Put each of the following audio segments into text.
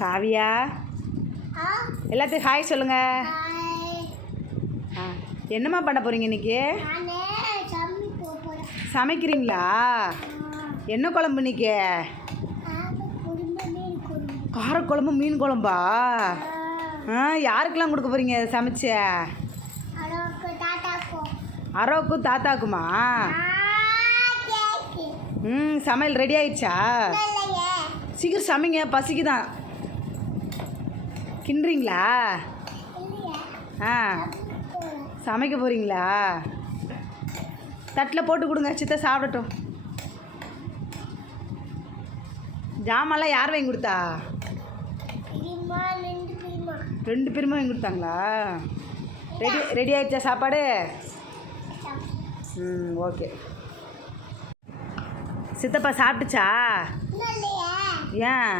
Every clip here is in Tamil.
காவியா? ஆ. எல்லாத்துக்கும் ஹாய் சொல்லுங்க. ஆ என்னம்மா பண்ண போகிறீங்க இன்னைக்கு? சமைக்கிறீங்களா? என்ன குழம்பு இன்னைக்கு? காரக்குழம்பு மீன் குழம்பா. ஆ. யாருக்கெல்லாம் கொடுக்க போகிறீங்க சமைச்ச? அடோக்கு தாத்தாக்கும்? ம் சமையல் ரெடி ஆயிடுச்சா? சீக்கிரம் சமைங்க பசிக்குதான். கிண்டுறீங்களா? ஆ. சமைக்க போகிறீங்களா தட்டில் போட்டு கொடுங்க சித்த சாப்பிடட்டும். ஜாமான்லாம் யார் வாங்கி கொடுத்தா? ரெண்டு பிரிமா வாங்கி கொடுத்தாங்களா? ரெடி ரெடி ஆயிடுச்சா சாப்பாடு? ம் ஓகே. சித்தப்பா சாப்பிட்டுச்சா? ஏன்?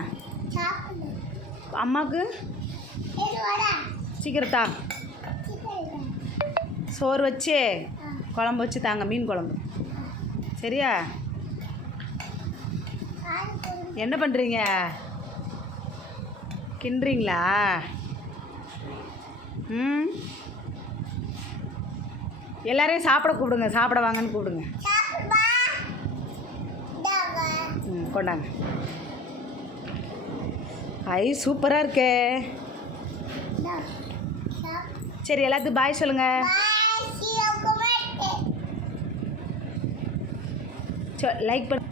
அம்மாவுக்கு சீக்கிரத்தா சோறு வச்சு குழம்பு வச்சு தாங்க மீன் குழம்பு. சரியா? என்ன பண்ணுறீங்க கிண்டுறீங்களா? ம்? எல்லாரையும் சாப்பிட கூப்பிடுங்க சாப்பிட வாங்கன்னு கூப்பிடுங்க. ம் கொண்டாங்க. ஐ சூப்பராக இருக்கே. சரி எல்லாத்துக்கும் பாய் சொல்லுங்கள் லைக் பண்ண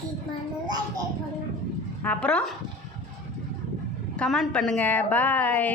அப்புறம் கமெண்ட் பண்ணுங்கள் பாய்